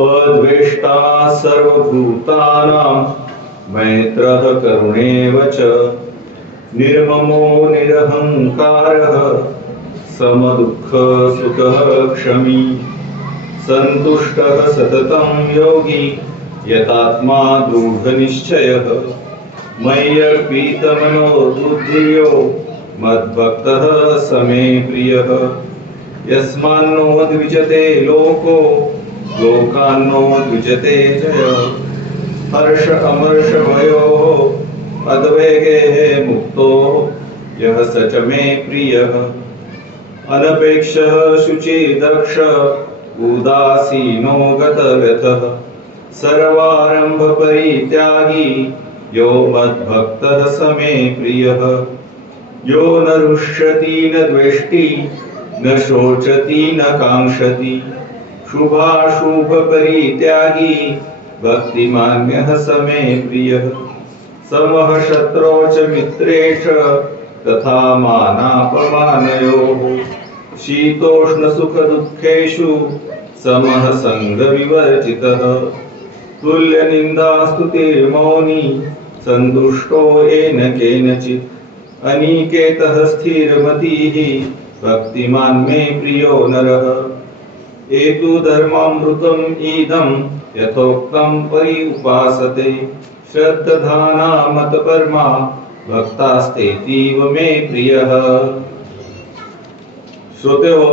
अद्वेष्टा सर्वभूतानां मैत्रः करुणेव च निर्ममो निरहंकारः समदुःखसुखः क्षमी सन्तुष्टः सततं योगी यतात्मा दृढनिश्चयः मय्यर्पितमनो बुद्धियो मद्भक्तः स मे प्रियः यस्मान्नो द्विजते लोको लोकान्नो द्विजते जय हर्ष अमर्ष भयोः अद्वेगैः मुक्तो यः स च मे प्रियः अनपेक्षः शुचि दक्ष उदासीनो गतव्यथः सर्वारंभ परित्यागी यो मद्भक्तः स मे प्रियः यो न रुष्यति न द्वेष्टि न शोचति न कांक्षति शुभाशुभ परित्यागी भक्तिमान्यः स मे प्रियः समः शत्रौ च मित्रे च तथा मानापमानयोः शीतोष्ण सुख दुःखेषु समः संग विवर्जितः तुल्य निंदा स्तुतिर्मौनी सन्तुष्टो येन केनचित् अनिकेतः स्थिरमतिः भक्तिमान् मे प्रियो नरः एतु धर्मामृतम् इदं यथोक्तं परिउपासते श्रद्धाना मतपरमा भक्तास्तेतीव मे प्रियः। श्रोतेहो,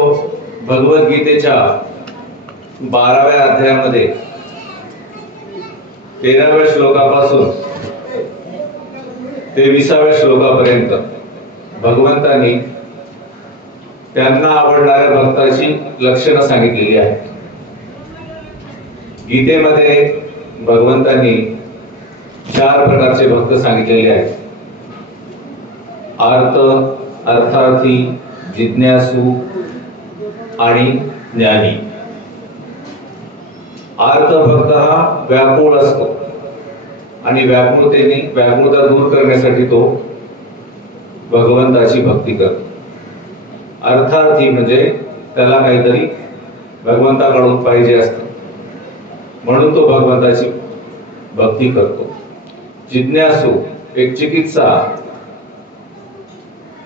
भगवद्गीतेच्या 12व्या अध्यायामध्ये 13व्या श्लोकापासून ते 20व्या श्लोकापर्यंत भगवंतांनी त्यांना आवडणाऱ्या भक्ताची लक्षणं सांगितलेली आहेत। गीतेमध्ये भगवंतांनी 4 प्रकारचे भक्त सांगितलेले आहेत। अर्थ, अर्थार्थी, जिज्ञासू आणि ज्ञानी। अर्थ भक्त हा व्याकुळ असतो आणि व्याकुळता दूर करण्यासाठी तो भगवंताची भक्ती करतो। अर्थार्थी म्हणजे त्याला काहीतरी भगवंताकडून पाहिजे असतं म्हणून तो भगवंताची भक्ती करतो। जिज्ञासू, एक चिकित्सा,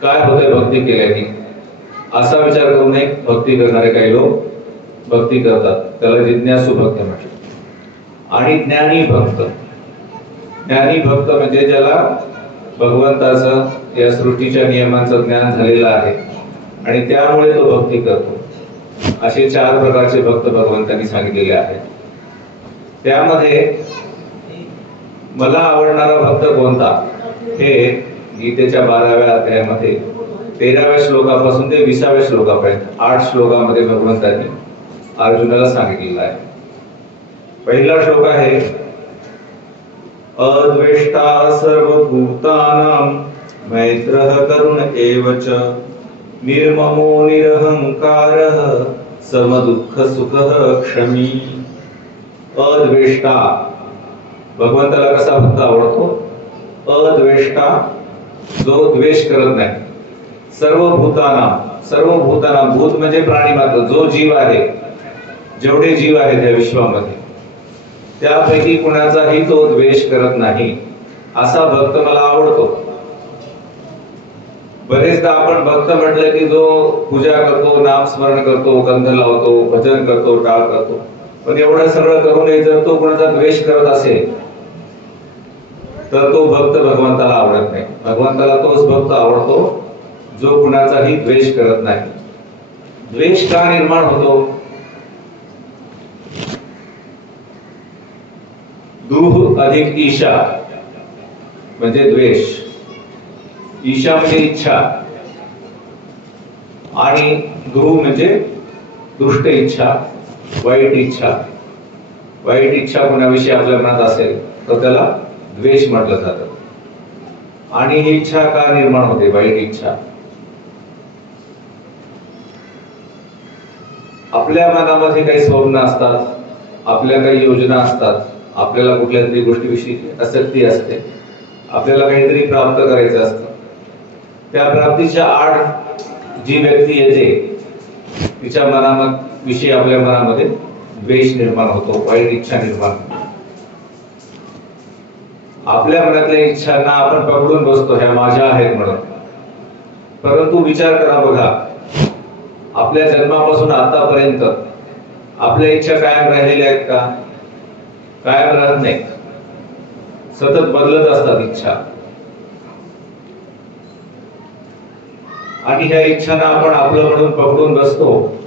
काय होते भक्ती केल्याने असा विचार करून एक भक्ती करणारे काही लोक भक्ती करतात, त्याला जिज्ञासू भक्त म्हणतात। आणि ज्ञानी भक्त, ज्ञानी भक्त म्हणजे ज्याला भगवंताचं या सृष्टीच्या नियमांचं ज्ञान झालेलं आहे आणि त्यामुळे तो भक्ती करतो। असे 4 प्रकारचे भक्त भगवंतांनी सांगितलेले आहेत। त्यामध्ये मला आवडणारा भक्त कोणता हे गीतेच्या 12व्या अध्यायामध्ये 13व्या श्लोकापासून ते 20व्या श्लोकापर्यंत 8 श्लोकामध्ये भगवंतांनी अर्जुनाला सांगितलेलं आहे। पहिला श्लोक आहे अद्वेष्टा सर्वभूतानां मैत्रः करुण एव च निर्ममो निरहंकारः समदुःख सुखः क्षमी। अद्वेष्टा, भगवंताला कसा भक्त आवडतो? अद्वेष्टा, जो द्वेष करत नाही। सर्वभूतानां, भूत म्हणजे प्राणी मात्र, जो जीव आहे, जेवढे जीव आहेत या विश्वामध्ये त्यापैकी कुणाचाही तो द्वेष करत नाही, असा भक्त मला आवडतो। बरेचदा आपण भक्त म्हटलं की जो पूजा करतो, नामस्मरण करतो, गंध लावतो, भजन करतो, टाळ करतो, पण एवढं सगळं करूनही जर तो कुणाचा द्वेष करत असेल तर तो भक्त भगवंताला आवडत नाही। भगवंताला तोच भक्त आवडतो जो कुणाचाही द्वेष करत नाही। द्वेष का निर्माण होतो? दुह अधिक ईशा म्हणजे द्वेष। ईशा म्हणजे इच्छा आणि दुह म्हणजे दुष्ट इच्छा, वाईट इच्छा। वाईट इच्छा कोणाविषयी आपल्या मनात असेल तर त्याला द्वेष म्हटलं जातं। आणि ही इच्छा का निर्माण होते? वाईट इच्छा आपल्या मनामध्ये काही स्वप्न असतात, आपल्या काही योजना असतात, आपल्याला कुठल्या तरी गोष्टीविषयी आसक्ती असते, आपल्याला काहीतरी प्राप्त करायचं असतं. त्या प्राप्तीच्या आड जी व्यक्ती येते तिच्या मनाविषयी आपल्या मनामध्ये द्वेष निर्माण होतो, वाईट इच्छा निर्माण होतो. आपल्या मनातल्या इच्छांना आपण पकडून बसतो, ह्या माझ्या आहेत म्हणून. परंतु विचार करा बघा, आपल्या जन्मापासून आतापर्यंत आपल्या इच्छा कायम राहिलेल्या आहेत का? कायम राहत नाहीत, सतत बदलत असतात इच्छा. आणि ह्या इच्छांना आपण आपलं म्हणून पकडून बसतो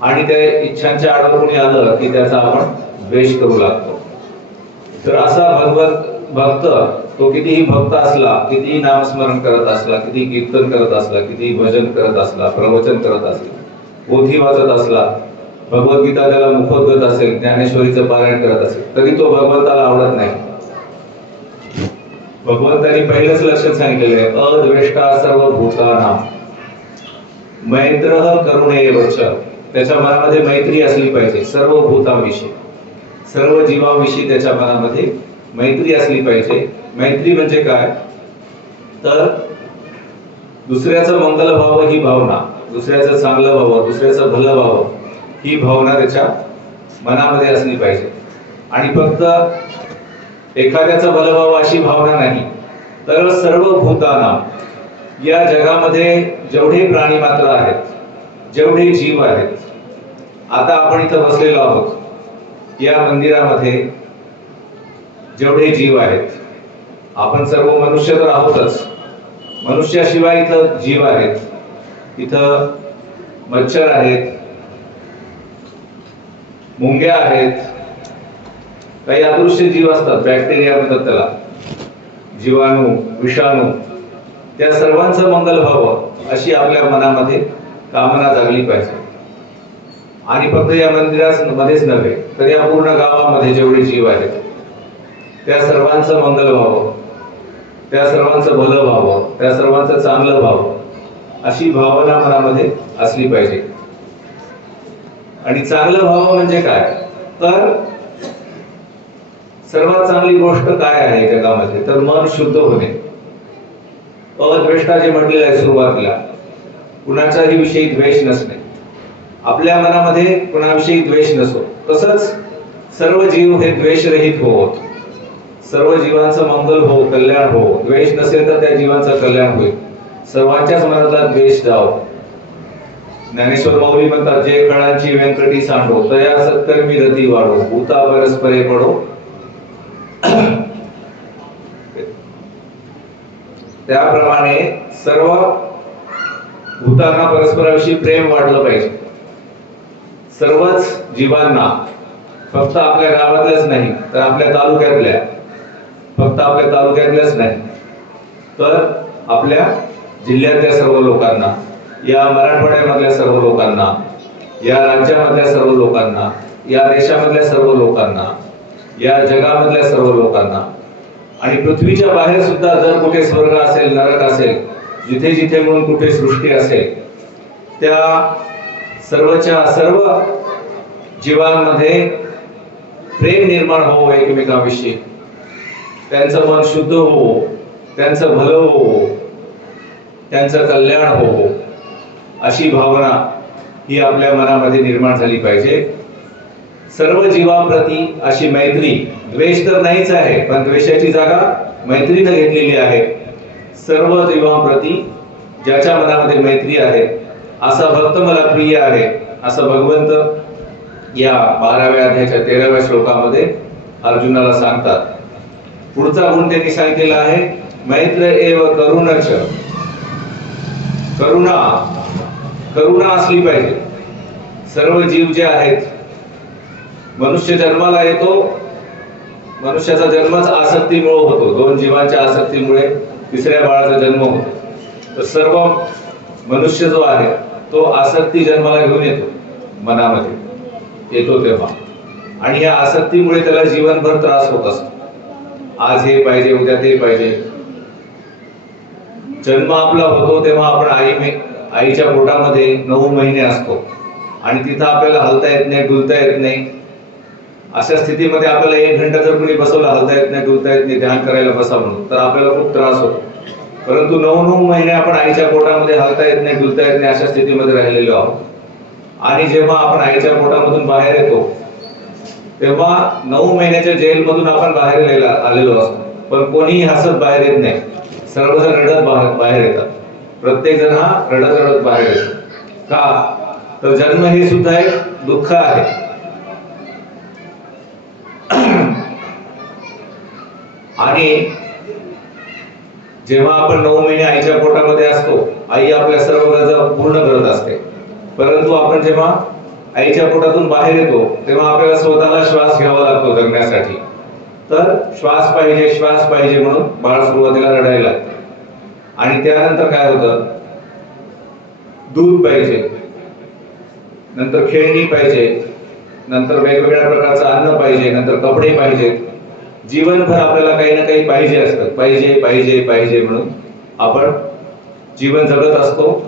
आणि त्या इच्छांच्या आडवर कोणी आलं की त्याचा आपण द्वेष करू लागतो. तर असा भगवत भक्त, तो कितीही भक्त असला, कितीही नामस्मरण करत असला, किती कीर्तन करत असला, किती भजन करत असला, प्रवचन करत असला, पोथी वाचत असला, भगवद्गीता त्याला मुखोद्गत असेल, ज्ञानेश्वरीचं पारायण करत असेल, तरी तो भगवंताला आवडत नाही. भगवंतांनी पहिलंच लक्षण सांगितलेलं आहे, अद्वेष्टा सर्व भूतानां मैत्रः करुणेवच. त्याच्या मनामध्ये मैत्री असली पाहिजे सर्व भूतांविषयी, सर्व जीवांविषयी त्याच्या मनामध्ये मैत्री असली पाहिजे. मैत्री म्हणजे काय? तर दुसऱ्याचं मंगल व्हावं ही भावना, दुसऱ्याचं चांगलं व्हावं, दुसऱ्याचं भलं व्हावं ही भावना त्याच्या मनामध्ये असली पाहिजे. आणि फक्त एखाद्याचं भलं व्हावं अशी भावना नाही, तर सर्व भूतानां, या जगामध्ये जेवढे प्राणी मात्र आहेत, जेवढे जीव आहेत, आता आपण इथं बसलेलो आहोत, या मंदिरामध्ये जेवढे जीव आहेत, आपण सर्व मनुष्य तर आहोतच, मनुष्याशिवाय इथं जीव आहेत, इथं मच्छर आहेत, मुंग्या आहेत, काही अदृश्य जीव असतात, बॅक्टेरिया म्हणतात त्याला, जीवाणू, विषाणू, त्या सर्वांचं मंगल व्हावं अशी आपल्या मनामध्ये कामना जागली पाहिजे. आणि फक्त या मंदिरामध्येच नव्हे, तर या पूर्ण गावामध्ये जेवढे जीव आहेत त्या सर्वांचं मंगल व्हावं, त्या सर्वांचं भलं व्हावं, त्या सर्वांचं चांगलं व्हावं अशी भावना मनामध्ये असली पाहिजे. आणि चांगलं व्हावं म्हणजे काय? तर सर्वात चांगली गोष्ट काय आहे जगामध्ये? तर मन शुद्ध होणे. अद्वेष्टा जे म्हटलेलं आहे सुरुवातीला, कुणाच्याही विषयी द्वेष नसणे, आपल्या मनामध्ये कुणाविषयी द्वेष नसो. तसंच सर्व जीव हे द्वेषरहित होत, सर्व जीवांचं मंगल हो, कल्याण हो. द्वेष नसेल तर त्या जीवांचं कल्याण होईल. सर्वांच्याच मनातला द्वेष जाओ. ज्ञानेश्वर माऊली म्हणतात, जे खळांची व्यंकटी सांडो, तया सत्कर्मी रती वाढो, भूता परस्परे पडो. त्याप्रमाणे सर्व भूतांना परस्पराविषयी प्रेम वाढलं पाहिजे. सर्वच जीवांना, फक्त आपल्या गावातल्याच नाही तर आपल्या तालुक्यातल्या, फक्त आपल्या तालुक्यातल्याच नाही तर आपल्या जिल्ह्यातल्या सर्व लोकांना, या मराठवाड्यामधल्या सर्व लोकांना, या राज्यामधल्या सर्व लोकांना, या देशामधल्या सर्व लोकांना, या जगामधल्या सर्व लोकांना, आणि पृथ्वीच्या बाहेर सुद्धा जर कुठे स्वर्ग असेल, नरक असेल, जिथे जिथे म्हणून कुठे सृष्टी असेल, त्या सर्वच्या सर्व जीवांमध्ये प्रेम निर्माण हो एकमेकांविषयी, त्यांचं मन शुद्ध हो, त्यांचं भलं हो, त्यांचं कल्याण हो अशी भावना ही आपल्या मनामध्ये निर्माण झाली पाहिजे. सर्व जीवांप्रती अशी मैत्री, द्वेष तर नाहीच आहे, पण द्वेषाची जागा मैत्रीनं घेतलेली आहे. सर्व जीवांप्रती ज्याच्या मनामध्ये मैत्री आहे, असा भक्त मला प्रिय आहे, असं भगवंत या 12व्या अध्यायाच्या 13व्या श्लोकामध्ये अर्जुनाला सांगतात. पुढचा गुण त्यांनी सांगितलेला आहे, मैत्र एव करुणच. करुणा असली पाहिजे. सर्व जीव जे आहेत, मनुष्य जन्माला येतो, मनुष्याचा जन्मच आसक्तीमुळे होतो, दोन जीवांच्या आसक्तीमुळे तिसऱ्या बाळाचा जन्म होतो. तर सर्व मनुष्य जो आहे तो आसक्ती जन्माला घेऊन येतो, मनामध्ये येतो तेव्हा, आणि या आसक्तीमुळे त्याला जीवनभर त्रास होत असतो. आज हे पाहिजे, उद्या ते पाहिजे. जन्म आपला होतो तेव्हा आपण आईच्या पोटामध्ये 9 महिने असतो. आणि तिथं आपल्याला हलता येत नाही, डुलता येत नाही. अशा स्थितीमध्ये आपल्याला 1 घंटा जर कोणी बसवलं, हलता येत नाही, डुलता येत नाही, ध्यान करायला बसा म्हणून, तर आपल्याला खूप त्रास होतो. परंतु 9 महिने आपण आईच्या पोटामध्ये हलता येत नाही, डुलता येत नाही अशा स्थितीमध्ये राहिलेलो आहोत. आणि जेव्हा आपण आईच्या पोटामधून बाहेर येतो तेव्हा 9 महिन्याच्या जेलमधून आपण बाहेर आलेलो असतो. पण कोणीही हसत बाहेर येत नाही, सर्वजण रडत बाहेर येतात. प्रत्येक जण हा रडत रडत बाहेर येतो. का? तर जन्म हे सुद्धा एक दुःख आहे. आणि जेव्हा आपण 9 महिने आईच्या पोटामध्ये असतो, आई आपल्या सर्व गरजा पूर्ण करत असते. परंतु आपण जेव्हा आईच्या पोटातून बाहेर येतो तेव्हा आपल्याला स्वतःला श्वास घ्यावा लागतो जगण्यासाठी. तर श्वास पाहिजे म्हणून बाळ सुरुवातीला रडायला लागतं. आणि त्यानंतर काय होतं? दूध पाहिजे, नंतर खेळणी पाहिजे, नंतर वेगवेगळ्या प्रकारचं अन्न पाहिजे, नंतर कपडे पाहिजेत. जीवनभर आपल्याला काही ना काही पाहिजे असतं. पाहिजे म्हणून आपण जीवन जगत असतो.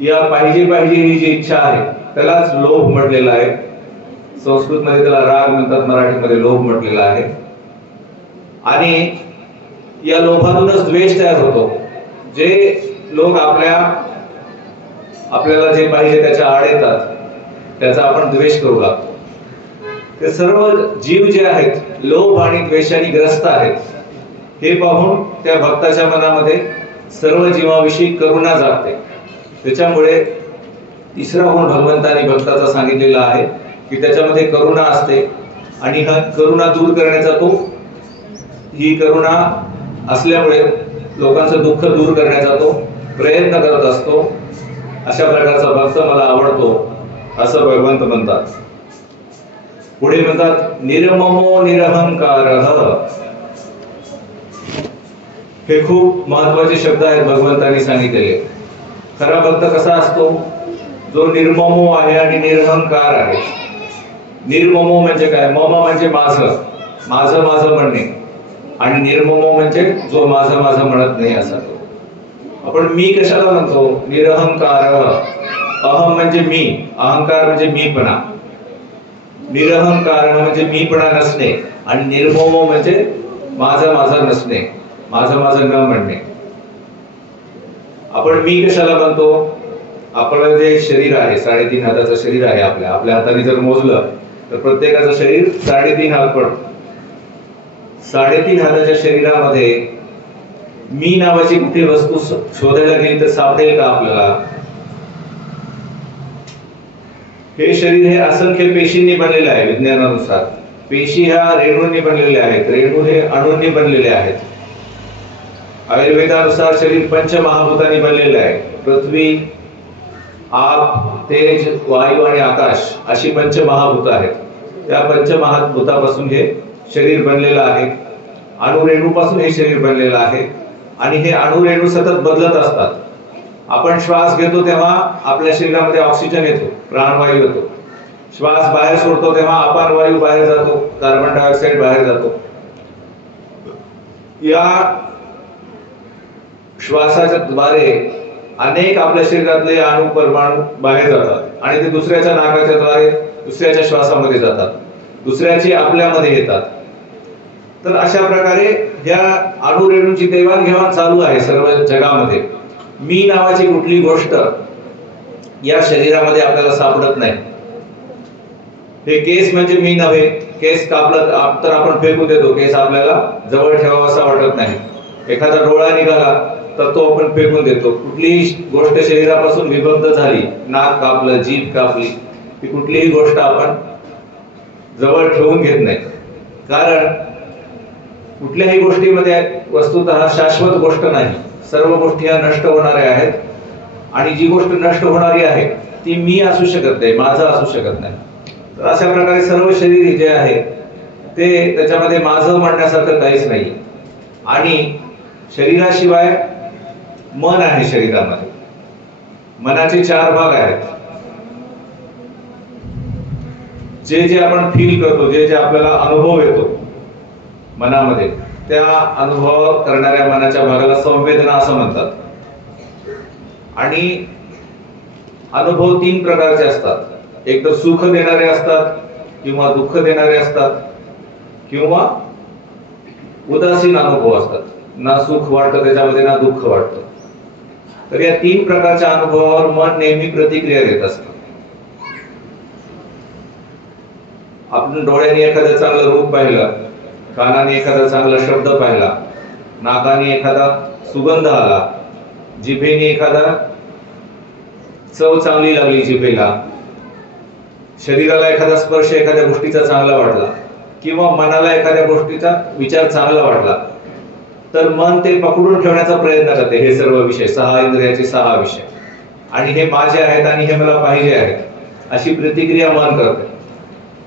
या पाहिजे ही जी इच्छा आहे त्यालाच लोभ म्हटलेला आहे. संस्कृत मध्ये त्याला राग म्हणतात, मराठीमध्ये लोभ म्हटलेला आहे. आणि या लोभातूनच द्वेष तयार होतो. जे लोक आपल्याला जे पाहिजे त्याच्या आड येतात त्याचा आपण द्वेष करू लागतो. ते सर्व जीव जे आहेत लोभ आणि द्वेषाने ग्रस्त आहेत. हे पाहून त्या भक्ताच्या मनामध्ये सर्व जीवाविषयी करुणा जागते. त्याच्यामुळे तिसरा गुण भगवंतांनी भक्ताचा सांगितलेला आहे की त्याच्यामध्ये करुणा असते. आणि हा करुणा दूर करण्याचा ही करुणा असल्यामुळे लोकांचं दुःख दूर करण्याचा तो प्रयत्न करत असतो. अशा प्रकारचा भक्त मला आवडतो असं भगवंत म्हणतात. पुढे म्हणतात निर्ममो निरहंकारः. हे खूप महत्वाचे शब्द आहेत भगवंतांनी सांगितलेले. खरा भक्त कसा असतो? जो निर्ममो आहे आणि निरहंकार आहे. निर्ममो म्हणजे काय? मम म्हणजे माझं म्हणणे, आणि निर्ममो म्हणजे जो माझं म्हणत नाही असा तो. आपण मी कशाला म्हणतो? निरहंकार. अहम म्हणजे मी, अहंकार म्हणजे मीपणा. निरहंकार म्हणजे मीपणा नसणे, आणि निर्ममो म्हणजे माझं नसणे, माझं न म्हणणे. आपण मी कशाला म्हणतो? आपलं जे शरीर आहे, 3.5 हाताचं शरीर आहे. आपल्या हाताने जर मोजलं तर प्रत्येकाचं शरीर 3.5 हात पडतं. 3.5 हाताच्या शरीरामध्ये मी नावाची कुठली वस्तू शोधायला गेली तर सापडेल का आपल्याला? हे शरीर हे असंख्य पेशींनी बनलेले आहे. विज्ञानानुसार पेशी ह्या रेणूंनी बनलेल्या आहेत, रेणू हे अणूंनी बनलेले आहेत. आयुर्वेदानुसार शरीर पंचमहाभूतांनी बनलेले आहे. पृथ्वी, आग, तेज, वायू आणि आकाश अशी पंचमहाभूत आहेत. त्या पंचमहाभूतापासून हे शरीर बनलेलं आहे. अणुरेणूपासून हे शरीर बनलेलं आहे. आणि हे अणुरेणू सतत बदलत असतात. आपण श्वास घेतो तेव्हा आपल्या शरीरामध्ये ऑक्सिजन येतो, प्राणवायू येतो. श्वास बाहेर सोडतो तेव्हा अपान वायू बाहेर जातो, कार्बन डायऑक्साईड बाहेर जातो. या श्वासाच्या द्वारे अनेक आपल्या शरीरातले अणु परमाणु बाहेर जातात आणि ते दुसऱ्याच्या नाकाच्या द्वारे दुसऱ्याच्या श्वासामध्ये जातात, दुसऱ्याचे आपल्यामध्ये येतात. तर अशा प्रकारे या अणुरेणूंची देवाणघेवाण चालू आहे सर्व जगामध्ये. मी नावाची कुठली गोष्ट या शरीरामध्ये आपल्याला सापडत नाही. हे केस म्हणजे मी नव्हे. केस कापलं तर आपण फेकून देतो, केस आपल्याला जवळ ठेवावासा वाटत नाही. एखादा डोळा निघाला तर तो आपण फेकून देतो. कुठलीही गोष्ट शरीरापासून विभक्त झाली, नाक कापलं, जीभ कापली, ती कुठलीही गोष्ट आपण जवळ ठेवून घेत नाही. कारण कुठल्याही गोष्टीमध्ये वस्तुतः शाश्वत गोष्ट नाही. सर्व गोष्टी ह्या नष्ट होणाऱ्या आहेत. आणि जी गोष्ट नष्ट होणारी आहे ती मी असू शकत नाही, माझं असू शकत नाही. तर अशा प्रकारे सर्व शरीर जे आहे ते त्याच्यामध्ये माझं म्हणण्यासारखं काहीच नाही. आणि शरीराशिवाय मन आहे. शरीरामध्ये मनाचे 4 भाग आहेत. जे आपण फील करतो, जे आपल्याला अनुभव येतो मनामध्ये, त्या अनुभव करणाऱ्या मनाच्या भागाला संवेदना असं म्हणतात. आणि अनुभव तीन प्रकारचे असतात. एक तर सुख देणारे असतात, किंवा दुःख देणारे असतात, किंवा उदासीन अनुभव असतात. ना सुख वाटतं त्याच्यामध्ये, ना दुःख वाटतं. तर या तीन प्रकारच्या अनुभवावर मन नेहमी प्रतिक्रिया देत असतं. आपण डोळ्याने एखादं चांगलं रूप पाहिलं, कानाने एखादा चांगला शब्द पाहिला, नाकाने एखादा सुगंध आला, जिभेने एखादा चव चांगली लागली जिभेला, शरीराला एखादा स्पर्श एखाद्या गोष्टीचा चांगला वाटला, किंवा मनाला एखाद्या गोष्टीचा विचार चांगला वाटला, तर मन ते पकडून ठेवण्याचा प्रयत्न करते. हे सर्व विषय, 6 इंद्रियाचे 6 विषय, आणि हे माझे आहेत आणि हे मला पाहिजे आहे, अशी प्रतिक्रिया मन करते.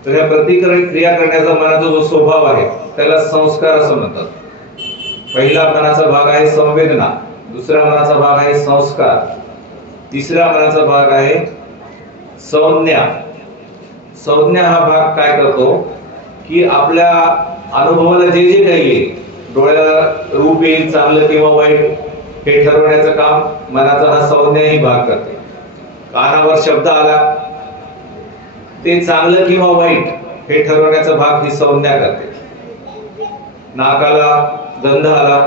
तर ह्या प्रतिक्रिया करण्याचा मनाचा जो स्वभाव आहे त्याला संस्कार असं म्हणतात. पहिला मनाचा भाग आहे संवेदना, दुसरा मनाचा भाग आहे संस्कार, तिसरा मनाचा भाग आहे संज्ञा. संज्ञा हा भाग काय करतो की आपल्या अनुभवाला जे जे काही येईल, डोळ्याला रूप येईल चांगलं किंवा वाईट, हे ठरवण्याचं काम मनाचा हा संज्ञा ही भाग करते. कानावर शब्द आला, ते चांगलं किंवा वाईट हे ठरवण्याचा भाग ही संज्ञा करते. नाकाला गंध आला,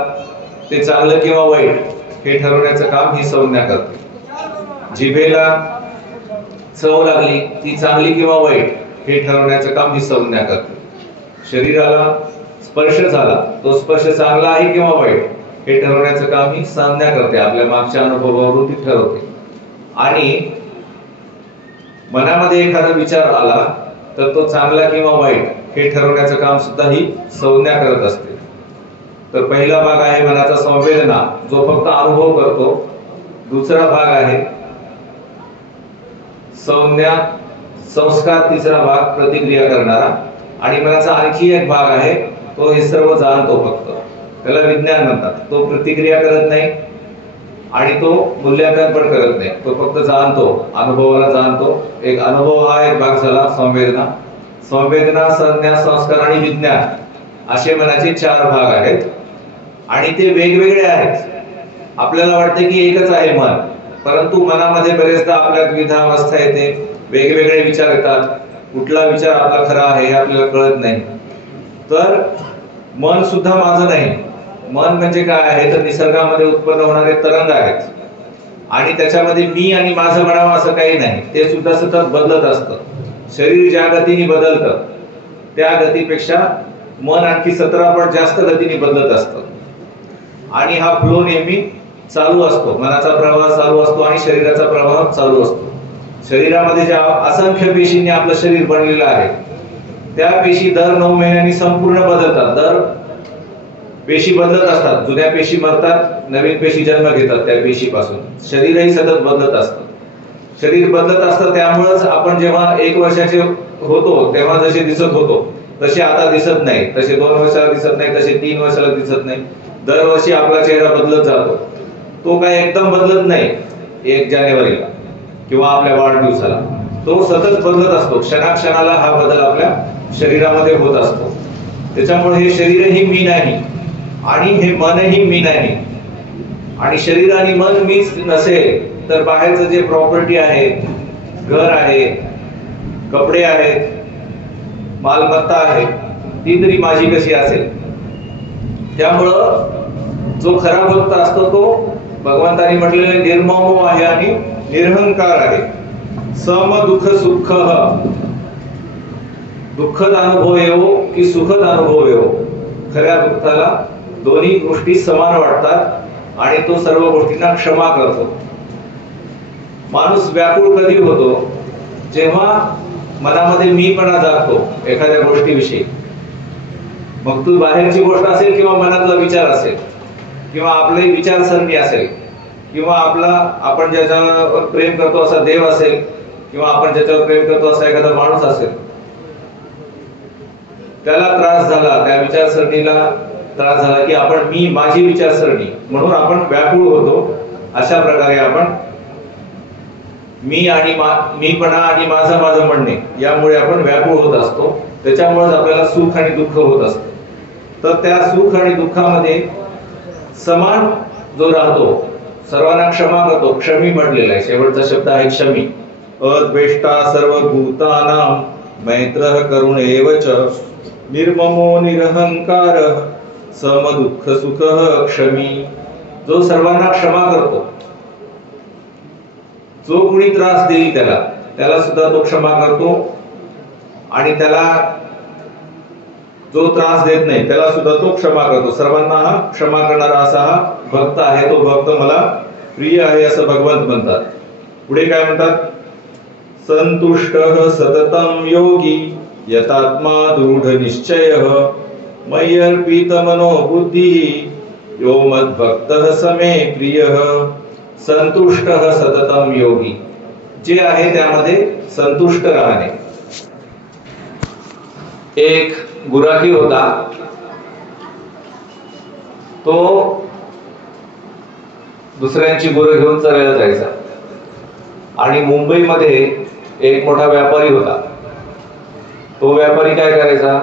ते चांगलं किंवा वाईट हे ठरवण्याचं काम ही संज्ञा करते. जिभेला चव लागली, ती चांगली किंवा वाईट हे ठरवण्याचं काम ही संज्ञा करते. शरीराला स्पर्श झाला, तो स्पर्श चांगला आहे किंवा वाईट हे ठरवण्याचं काम ही संज्ञा करते. आपल्या मागच्या अनुभवावरून ती ठरवते. आणि मनामध्ये एखादा विचार आला तर तो चांगला किंवा वाईट हे ठरवण्याचं काम सुद्धा ही संज्ञा करत असते. तर पहिला भाग आहे मनाचा संवेदना, जो फक्त अनुभव करतो. दुसरा भाग आहे संज्ञा, संस्कार, तिसरा भाग प्रतिक्रिया करणारा. आणि मनाचा आणखी एक भाग आहे, तो हे सर्व जाणतो फक्त, त्याला विज्ञान म्हणतात. तो प्रतिक्रिया करत नाही आणि तो मूल्यांकन पण करत नाही, तो फक्त जाणतो, अनुभवाला जाणतो. एक अनुभव हा एक भाग झाला संवेदना. संवेदना, संज्ञा, संस्कार आणि विज्ञान असे मनाचे 4 भाग आहेत. आणि ते वेगवेगळे आहेत. आपल्याला वाटतं की एकच आहे मन, परंतु मनामध्ये बरेचदा आपल्या द्विधावस्था येते, वेगवेगळे विचार येतात. कुठला विचार आपला खरा आहे हे आपल्याला कळत नाही. तर मन सुद्धा माझं नाही. मन म्हणजे काय आहे तर निसर्गामध्ये उत्पन्न होणारे तरंग आहेत, आणि त्याच्यामध्ये मी आणि माझं म्हणावं असं काही नाही. ते सुद्धा सतत बदलत असतं. शरीर ज्या गतीने बदलतं त्या गतीपेक्षा मन आणखी 17 पट जास्त गतीने बदलत असतं. आणि हा फ्लो नेहमी चालू असतो. मनाचा प्रवाह चालू असतो आणि शरीराचा प्रवाह चालू असतो. शरीरामध्ये ज्या असंख्य पेशींनी आपलं शरीर बनलेलं आहे, त्या पेशी दर 9 महिन्यांनी संपूर्ण बदलतात. दर पेशी बदलत असतात. जुन्या पेशी मरतात, नवीन पेशी जन्म घेतात त्या पेशीपासून. शरीरही सतत बदलत असतं. शरीर बदलत असतं. त्यामुळेच आपण जेव्हा 1 वर्षाचे होतो तेव्हा जसे दिसत होतो तसे आता दिसत नाही. तसे 2 वर्षाला दिसत नाही, तसे 3 वर्षाला दिसत नाही. दरवर्षी आपला चेहरा बदलत जातो. तो काय एकदम बदलत नाही 1 जानेवारीला किंवा आपल्या वाढदिवसाला. तो सतत बदलत असतो. क्षणाक्षणाला हा बदल आपल्या शरीरामध्ये होत असतो. त्याच्यामुळे हे शरीरही मी नाही आणि हे मनही मी नाही. आणि शरीर आणि मन मीच नसेल तर बाहेरचं जे प्रॉपर्टी आहे, घर आहे, कपडे आहेत, मालमत्ता आहे, ती तरी माझी कशी असेल. त्यामुळं जो खरा भक्त असतो तो भगवंतांनी म्हटलेले निर्मम आहे आणि निरहंकार आहे. सम दुःख सुख, दुःखद अनुभव येवो की सुखद अनुभव येवो, खऱ्या भक्ताला दोन्ही गोष्टी समान वाटतात आणि तो सर्व गोष्टींना क्षमा करतो. माणूस व्याकुळ कधी होतो जेव्हा मनामध्ये मीपणा जागतो एखाद्या गोष्टीविषयी. मग तू बाहेरची गोष्ट असेल किंवा मनातला विचार असेल किंवा आपली विचारसरणी असेल किंवा आपण ज्याच्यावर प्रेम करतो असा देव असेल किंवा आपण ज्याच्यावर प्रेम करतो असा एखादा माणूस असेल, त्याला त्रास झाला, त्या विचारसरणीला त्रास झाला की आपण माझी विचारसरणी म्हणून आपण व्याकुळ होतो. अशा प्रकारे आपण मीपणा आणि माझं म्हणणे यामुळे आपण व्याकुळ होत असतो. त्याच्यामुळेच आपल्याला सुख आणि दुःख होत असतं. तर त्या सुख आणि दुःखामध्ये समान जो राहतो, सर्वांना क्षमा करतो, क्षमी म्हटलेला आहे. शेवटचा शब्द आहे क्षमी. अद्वेष्टा सर्वभूतानां मैत्रः करुण एव च निर्ममो निरहंकार समदुःख सुखः क्षमी. जो सर्वांना क्षमा करतो, जो कोणी त्रास देईल त्याला सुद्धा तो क्षमा करतो, आणि त्याला जो त्रास देत नाही त्याला सुद्धा तो क्षमा करतो. सर्वांना हा क्षमा करणारा असा हा भक्त आहे. तो भक्त मला प्रिय आहे असं भगवंत म्हणतात. पुढे काय म्हणतात? संतुष्टः सततं योगी यतात्मा दृढ निश्चयः मय्यर्पित मनो बुद्धिः यो मद्भक्तः समे प्रियः. संतुष्टः सततं योगी, जे आहे त्यामध्ये संतुष्ट राहणे. एक गुराखी होता, तो दुसऱ्यांची गुरं घेऊन चरायला जायचा. आणि मुंबईमध्ये एक मोठा व्यापारी होता. तो व्यापारी काय करायचा?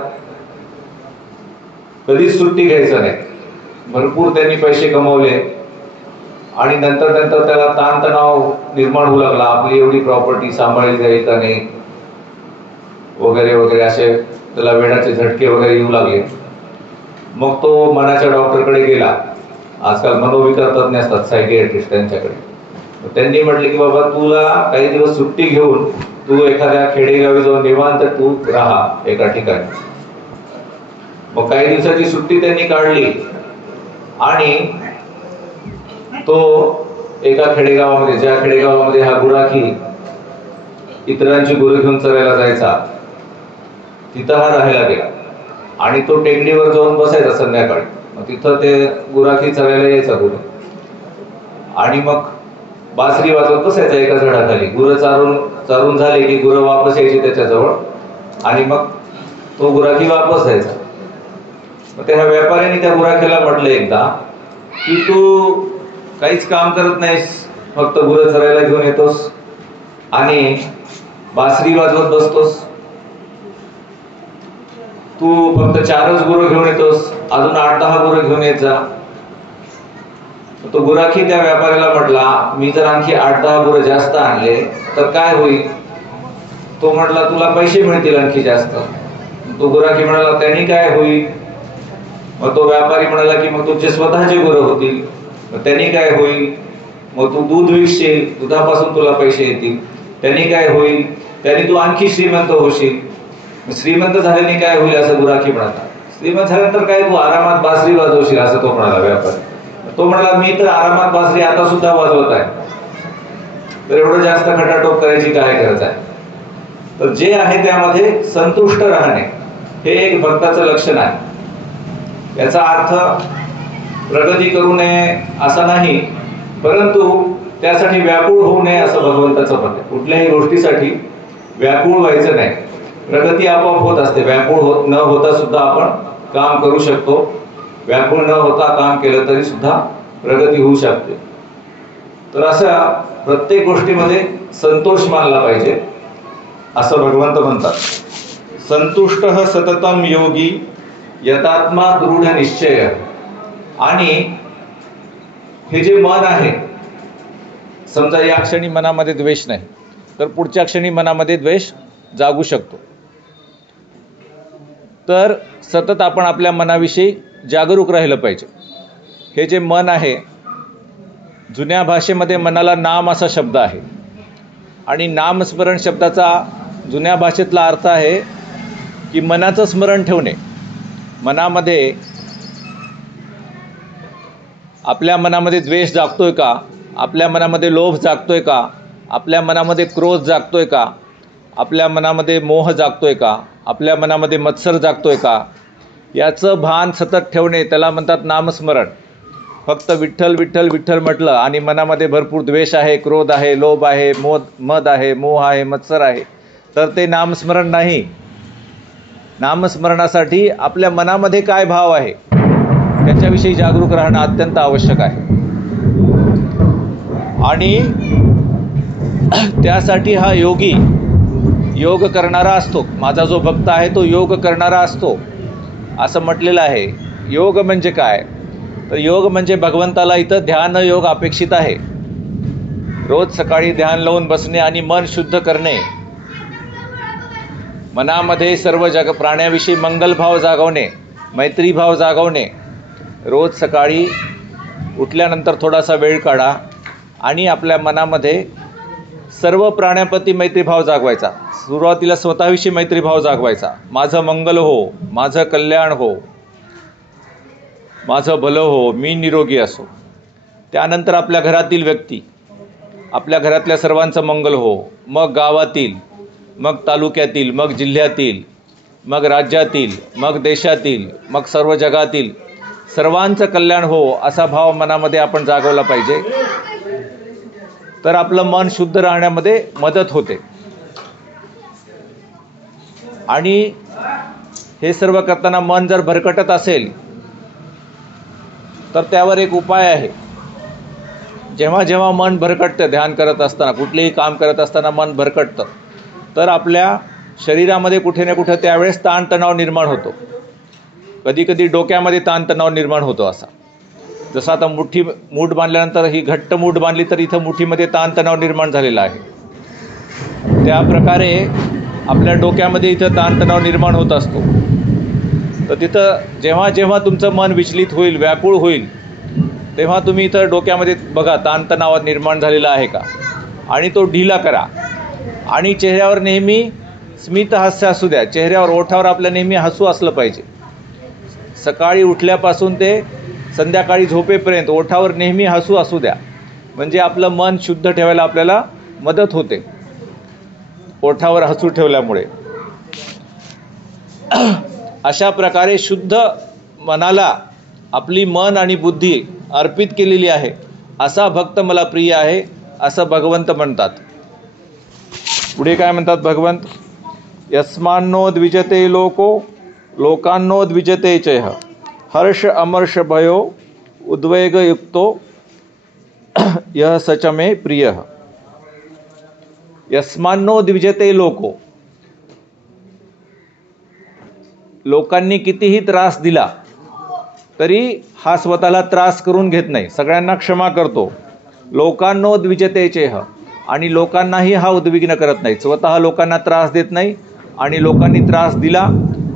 कधीच सुट्टी घ्यायचा नाही. भरपूर त्यांनी पैसे कमवले आणि नंतर त्याला ताणतणाव निर्माण होऊ लागला. आपली एवढी प्रॉपर्टी सांभाळली जाईल का नाही वगैरे वगैरे, असे त्याला वेडाचे झटके वगैरे येऊ लागले. मग तो मनाच्या डॉक्टरकडे गेला. आजकाल मनोविकार तज्ञ असतात, सायकियाट्रिस्ट, त्यांच्याकडे. त्यांनी म्हटले की बाबा तुला काही दिवस सुट्टी घेऊन तू एखाद्या खेडेगावी जाऊन निवांत तू राहा एका ठिकाणी. मग काही दिवसाची सुट्टी त्यांनी काढली आणि तो एका खेडेगावामध्ये, ज्या खेडेगावामध्ये हा गुराखी इतरांची गुरं घेऊन चरायला जायचा, तिथं हा राहायला गेला. आणि तो टेकडीवर जाऊन बसायचा संध्याकाळी. मग तिथं ते गुराखी चरायला यायचा गुरं, आणि मग बासरी वाजवत बसायचा एका झाडाखाली. गुरं चारून झाले की गुरं वापस यायची त्याच्याजवळ, आणि मग तो गुराखी वापस जायचा. मग त्या व्यापाऱ्याने त्या गुराखीला म्हटलं एकदा की तू काहीच काम करत नाहीस, फक्त गुरं चरायला घेऊन येतोस आणि बासरी वाजवत बसतोस. तू फक्त 4च गुरं घेऊन येतोस, अजून 8-10 गुरं घेऊन येत जा. तो गुराखी त्या व्यापाऱ्याला म्हटला, मी जर आणखी 8-10 गुरं जास्त आणले तर काय होईल? तो म्हटला, तुला पैसे मिळतील आणखी जास्त. तो गुराखी म्हणाला, त्यांनी काय होईल? मग तो व्यापारी म्हणाला की मग तुमचे स्वतःचे गुरं होतील. मग त्यांनी काय होईल? मग तू दूध विकशील, दुधापासून तुला पैसे येतील. त्यांनी काय होईल? त्यांनी तू आणखी श्रीमंत होशील. श्रीमंत झाल्याने काय होईल असं गुराखी म्हणाला. श्रीमंत झाल्यानंतर काय, तू आरामात बासरी वाजवशील असं तो म्हणाला व्यापारी. तो म्हणाला, मी तर आरामात बासरी आता सुद्धा वाजवत आहे, तर एवढं जास्त खटाटोप करायची काय गरज आहे? तर जे आहे त्यामध्ये संतुष्ट राहणे हे एक भक्ताचं लक्षण आहे. याचा अर्थ प्रगती करू नये असा नाही, परंतु त्यासाठी व्याकुळ होऊ नये असं भगवंताचं मत आहे. कुठल्याही गोष्टीसाठी व्याकुळ व्हायचं नाही. प्रगती आपोआप होत असते. व्याकुळ न होता सुद्धा आपण काम करू शकतो. व्याकुळ न होता काम केलं तरी सुद्धा प्रगती होऊ शकते. तर अशा प्रत्येक गोष्टीमध्ये संतोष मानला पाहिजे असं भगवंत म्हणतात. संतुष्टः सततं योगी यतात्मा दृढ निश्चय. आणि हे जे मन आहे, समजा या क्षणी मनामध्ये द्वेष नाही, तर पुढच्या क्षणी मनामध्ये द्वेष जागू शकतो. तर सतत आपण आपल्या मनाविषयी जागरूक राहिलं पाहिजे. हे जे मन आहे, जुन्या भाषेमध्ये मनाला नाम असा शब्द आहे, आणि नामस्मरण शब्दाचा जुन्या भाषेतला अर्थ आहे की मनाचं स्मरण ठेवणे. मनामध्ये, आपल्या मनामध्ये द्वेष जागतोय का? आपल्या मनामध्ये लोभ जागतोय का? आपल्या मनामध्ये क्रोध जागतोय का? आपल्या मनामध्ये मोह जागतोय का? आपल्या मनामध्ये मत्सर जागतोय का? याचं भान सतत ठेवणे, त्याला म्हणतात नामस्मरण. फक्त विठ्ठल विठ्ठल विठ्ठल म्हटलं आणि मनामध्ये भरपूर द्वेष आहे, क्रोध आहे, लोभ आहे, मद आहे, मोह आहे, मत्सर आहे, तर ते नामस्मरण नाही. नामस्मरणासाठी आपल्या मनामध्ये काय भाव आहे त्याच्याविषयी जागरूक राहणं अत्यंत आवश्यक आहे. आणि त्यासाठी हा योगी योग करणारा असतो. माझा जो भक्त आहे तो योग करणारा असतो असं म्हटलेलं आहे. योग म्हणजे काय? तर योग म्हणजे भगवंताला इथं ध्यान योग अपेक्षित आहे. रोज सकाळी ध्यान लावून बसणे आणि मन शुद्ध करणे, मनामध्ये सर्व प्राण्याविषयी मंगलभाव जागवणे, मैत्रीभाव जागवणे. रोज सकाळी उठल्यानंतर थोडासा वेळ काढा आणि आपल्या मनामध्ये सर्व प्राण्याप्रती मैत्रीभाव जागवायचा. सुरुवातीला स्वतःविषयी मैत्रीभाव जागवायचा. माझं मंगल हो, माझं कल्याण हो, माझं भलं हो, मी निरोगी असो. त्यानंतर आपल्या घरातील व्यक्ती, आपल्या घरातल्या सर्वांचं मंगल हो, मग गावातील, मग तालुक्यातील, मग जिल्ह्यातील, मग राज्यातील, मग देशातील, मग सर्व जगातील सर्वांचं कल्याण हो, असा भाव मनामध्ये आपण जागवला पाहिजे. तर आपलं मन शुद्ध राहण्यामध्ये मदत होते. आणि हे सर्व करताना मन जर भरकटत असेल तर त्यावर एक उपाय आहे. जेव्हा जेव्हा मन भरकटतं, ध्यान करत असताना, कुठलेही काम करत असताना मन भरकटतं, तर आपल्या शरीरामध्ये कुठे ना कुठे त्यावेळेस ताणतणाव निर्माण होतो. कधी कधी डोक्यामध्ये ताणतणाव निर्माण होतो. असा जसं आता मूठ बांधल्यानंतर ही घट्ट मूठ बांधली तर इथं मुठीमध्ये ताणतणाव निर्माण झालेला आहे. त्या प्रकारे आपल्या डोक्यामध्ये इथं ताणतणाव निर्माण होत असतो. तर तिथं जेव्हा जेव्हा तुमचं मन विचलित होईल, व्याकुळ होईल, तेव्हा तुम्ही इथं डोक्यामध्ये बघा ताणतणाव निर्माण झालेला आहे का, आणि तो ढिला करा. आणि चेहऱ्यावर नेहमी स्मित हास्य असू द्या. चेहऱ्यावर, ओठावर आपल्या नेहमी हसू असलं पाहिजे. सकाळी उठल्यापासून ते संध्याकाळी झोपेपर्यंत ओठावर नेहमी हसू असू द्या. म्हणजे आपलं मन शुद्ध ठेवायला आपल्याला मदत होते ओठावर हसू ठेवल्यामुळे. अशा प्रकारे शुद्ध मनाला आपली मन आणि बुद्धी अर्पित केलेली आहे. असा भक्त मला प्रिय आहे, असं भगवंत म्हणतात. पुढे काय म्हणतात भगवंत? यस्मान्नो द्विजते लोको लोकांनो द्विजते चैह हर्ष अमर्ष भयो उद्वेगयुक्तो यह सच मे प्रिय. यस्मान्नो द्विजते लोको, लोकांनी कितीही त्रास दिला तरी हा स्वतःला त्रास करून घेत नाही, सगळ्यांना क्षमा करतो. लोकांनो द्विजते चेह, आणि लोकांनाही हा उद्विग्न करत नाही. स्वतः लोकांना त्रास देत नाही आणि लोकांनी त्रास दिला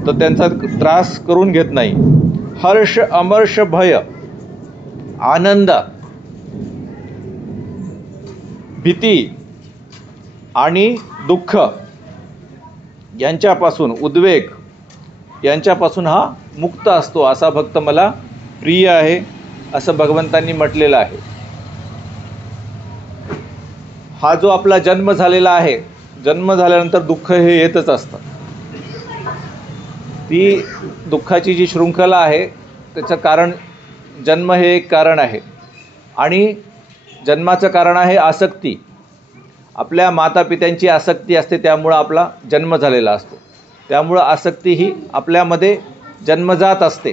तर त्यांचा त्रास करून घेत नाही. हर्ष अमर्ष भय, आनंद, भीती आणि दुःख यांच्यापासून, उद्वेग यांच्यापासून हा मुक्त असतो. असा भक्त मला प्रिय आहे, असं भगवंतांनी म्हटलेलं आहे. हा जो आपला जन्म झालेला आहे, जन्म झाल्यानंतर दुःख हे येतच असतं. ती दुःखाची जी शृंखला आहे त्याचं कारण, जन्म हे एक कारण आहे. आणि जन्माचं कारण आहे आसक्ती. आपल्या मातापित्यांची आसक्ती असते, त्यामुळं आपला जन्म झालेला असतो. त्यामुळं आसक्ती ही आपल्यामध्ये जन्मजात असते.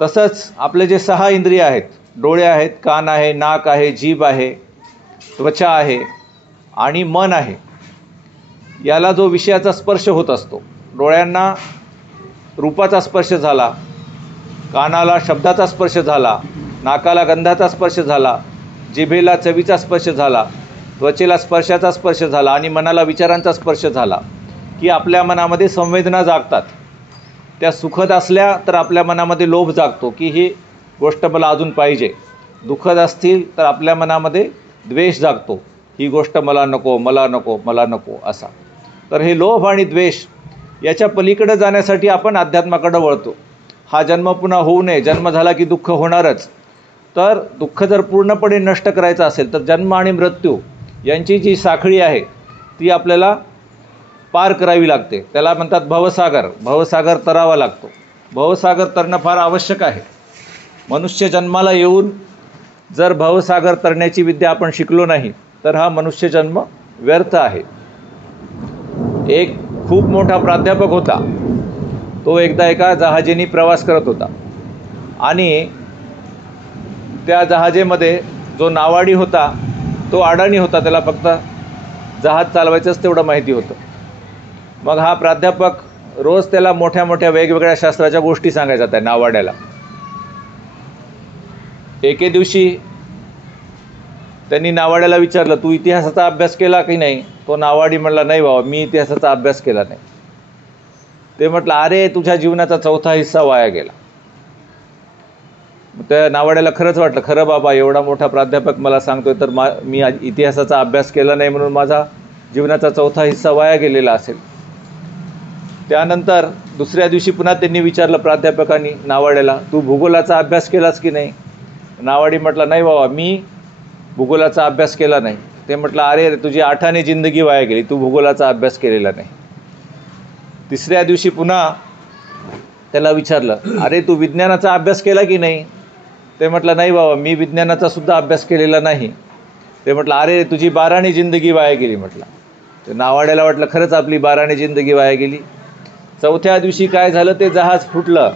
तसंच आपले जे 6 इंद्रिय आहेत, डोळे आहेत, कान आहे, नाक आहे, जीभ आहे, त्वचा आहे आणि मन आहे, याला जो विषयाचा स्पर्श होत असतो, डोळ्यांना रूपाचा स्पर्श झाला, कानाला शब्दाचा स्पर्श झाला, नाकाला गंधाचा स्पर्श झाला, जिभेला चवीचा स्पर्श झाला, त्वचेला स्पर्शाचा स्पर्श झाला आणि मनाला विचारांचा स्पर्श झाला, की आपल्या मनामध्ये संवेदना जागतात. त्या सुखद असल्या तर आपल्या मनामध्ये लोभ जागतो की ही गोष्ट मला अजून पाहिजे. दुःखद असतील तर आपल्या मनामध्ये द्वेष जागतो, ही गोष्ट मला नको, मला नको, मला नको असा. तर हे लोभ आणि द्वेष याच्या पलीकडे जाण्यासाठी आपण अध्यात्माकडे वळतो. हा जन्म पुन्हा होऊ नये, जन्म झाला की दुःख होणारच. तर दुःख जर पूर्णपणे नष्ट करायचं असेल तर जन्म आणि मृत्यू यांची जी साखळी आहे ती आपल्याला पार करावी लागते. त्याला म्हणतात भवसागर. भवसागर तरावा लागतो. भवसागर तरणं फार आवश्यक आहे. मनुष्य जन्माला येऊन जर भवसागर तरण्याची विद्या आपण शिकलो नाही तर हा मनुष्य जन्म व्यर्थ आहे. एक खूप मोठा प्राध्यापक होता. तो एकदा एका जहाजेने प्रवास करत होता आणि त्या जहाजेमध्ये जो नावाडी होता तो अडाणी होता. त्याला फक्त जहाज चालवायचंच तेवढं माहिती होतं. मग हा प्राध्यापक रोज त्याला मोठ्या मोठ्या वेगवेगळ्या शास्त्राच्या गोष्टी सांगायचा त्या नावाड्याला. एके दिवशी त्यांनी नावाड्याला विचारलं, तू इतिहासाचा अभ्यास केला की नाही? तो नावाडी म्हणला, नाही बाबा, मी इतिहासाचा अभ्यास केला नाही. ते म्हटलं, अरे तुझ्या जीवनाचा चौथा हिस्सा वाया गेला. त्या नावाड्याला खरंच वाटलं, खरं बाबा, एवढा मोठा प्राध्यापक मला सांगतोय तर मी इतिहासाचा अभ्यास केला नाही म्हणून माझा जीवनाचा चौथा हिस्सा वाया गेलेला असेल. त्यानंतर दुसऱ्या दिवशी पुन्हा त्यांनी विचारलं प्राध्यापकांनी नावाड्याला, तू भूगोलाचा अभ्यास केलास की नाही? नावाडी म्हटला, नाही बाबा, मी भूगोलाचा अभ्यास केला नाही. ते म्हटलं, अरे तुझी 8 आणे जिंदगी वाया गेली, तू भूगोलाचा अभ्यास केलेला नाही. तिसऱ्या दिवशी पुन्हा त्याला विचारलं, अरे तू विज्ञानाचा अभ्यास केला की नाही? ते म्हटलं, नाही बाबा, मी विज्ञानाचा सुद्धा अभ्यास केलेला नाही. ते म्हटलं, अरे तुझी 12 आणे जिंदगी वाया गेली म्हटलं. ते नावाड्याला वाटलं, खरंच आपली 12 आणे जिंदगी वाया गेली. चौथ्या दिवशी काय झालं, ते जहाज फुटलं.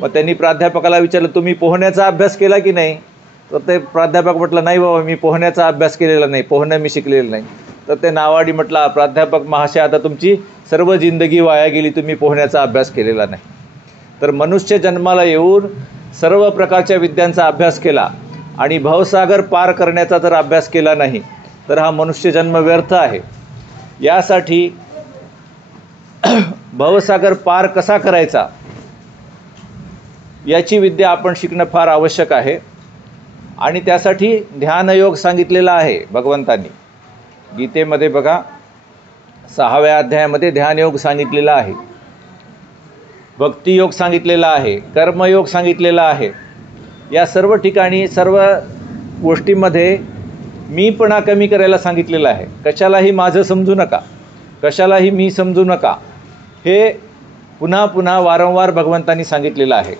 मग त्यांनी प्राध्यापकाला विचारलं, तुम्ही पोहण्याचा अभ्यास केला की नाही? तर ते प्राध्यापक म्हटलं, नाही बाबा, मी पोहण्याचा अभ्यास केलेला नाही, पोहणं मी शिकलेलं नाही. तर ते नावाडी म्हटलं, प्राध्यापक महाशय, आता तुमची सर्व जिंदगी वाया गेली, तुम्ही पोहण्याचा अभ्यास केलेला नाही. तर मनुष्य जन्माला येऊन सर्व प्रकारच्या विद्यांचा अभ्यास केला आणि भवसागर पार करण्याचा जर अभ्यास केला नाही तर हा मनुष्य जन्म व्यर्थ आहे. यासाठी भवसागर पार कसा करायचा याची विद्या आपण शिकणं फार आवश्यक आहे. आणि त्यासाठी ध्यानयोग सांगितलेला आहे भगवंतांनी. गीतेमध्ये बघा 6व्या अध्यायामध्ये ध्यानयोग सांगितलेला आहे, भक्तियोग सांगितलेला आहे, कर्मयोग सांगितलेला आहे. या सर्व ठिकाणी सर्व गोष्टींमध्ये मीपणा कमी करायला सांगितलेलं आहे. कशालाही माझं समजू नका, कशालाही मी समजू नका, हे पुन्हा पुन्हा वारंवार भगवंतांनी सांगितलेलं आहे.